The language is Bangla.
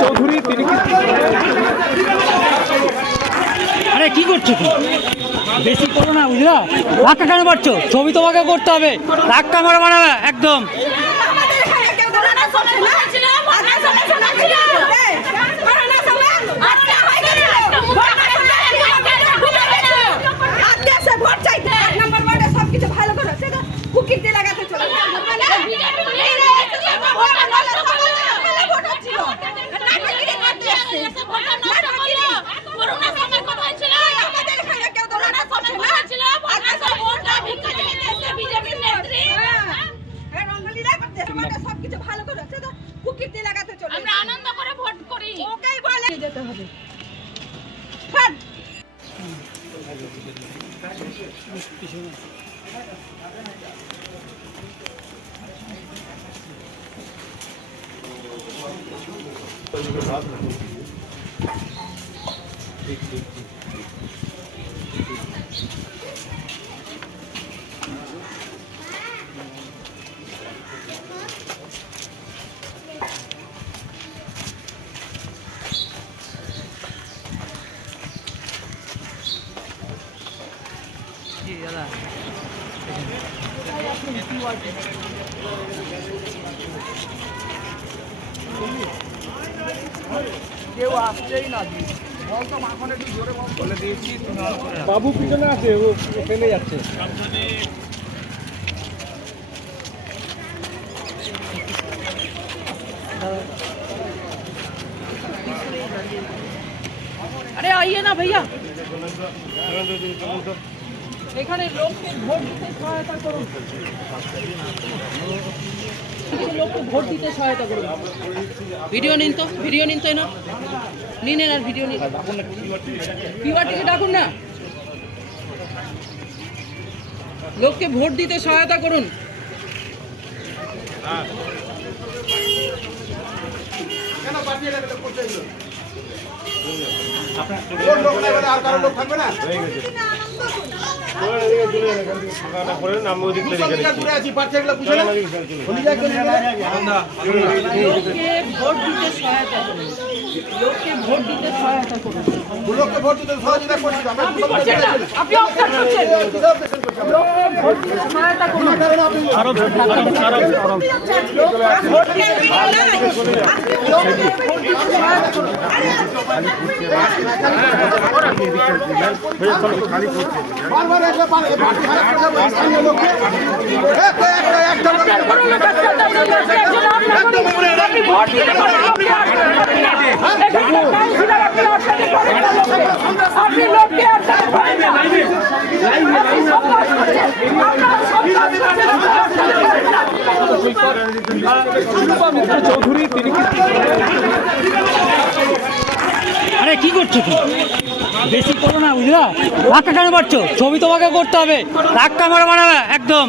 চৌধুরী তিনি আরে কি করছো কি বেশি করো না বুঝলা ধাক্কা কেন পারছো ছবি তোমাকে করতে হবে ধাক্কা মারা মানাবে একদম আনন্দ করে ভোট করি ওকেই বলে যেতে হবে কেউ আসছেই না বলতো মাখন একটু জোরে বলে দিয়েছি বাবু পিছনে আছে ও ফেলে যাচ্ছে अरे आइए ना भैया এখানে লোককে ভোট দিতে সহায়তা করুন লোককে ভোট দিতে সহায়তা করুন ভিডিও নিন তো না নিন আর ভিডিও নিন পিওয়াটিকে ডাকুন না লোককে ভোট দিতে সহায়তা করুন কেন পাঠিয়ে দেবে লোক করতে এগুলো আপনার লোক না এবারে আর কারো লোক থাকবে না হয়ে গেছে ভোট দিতে সহায়তা করুন লোককে ভোট দিতে সহায়তা করুন লোককে ভোট দিতে সহযোগিতা করছি আপনি অবস্থান করছেন ভোট দিতে সহায়তা করুন আরো ভোট দিতে সহায়তা করুন বারবার এসে চৌধুরী তিনি আরে কি করছো কি বেশি করো না বুঝলা ধাক্কা কেন পারছো ছবি তোমাকে করতে হবে ধাক্কা মারা মানাবে একদম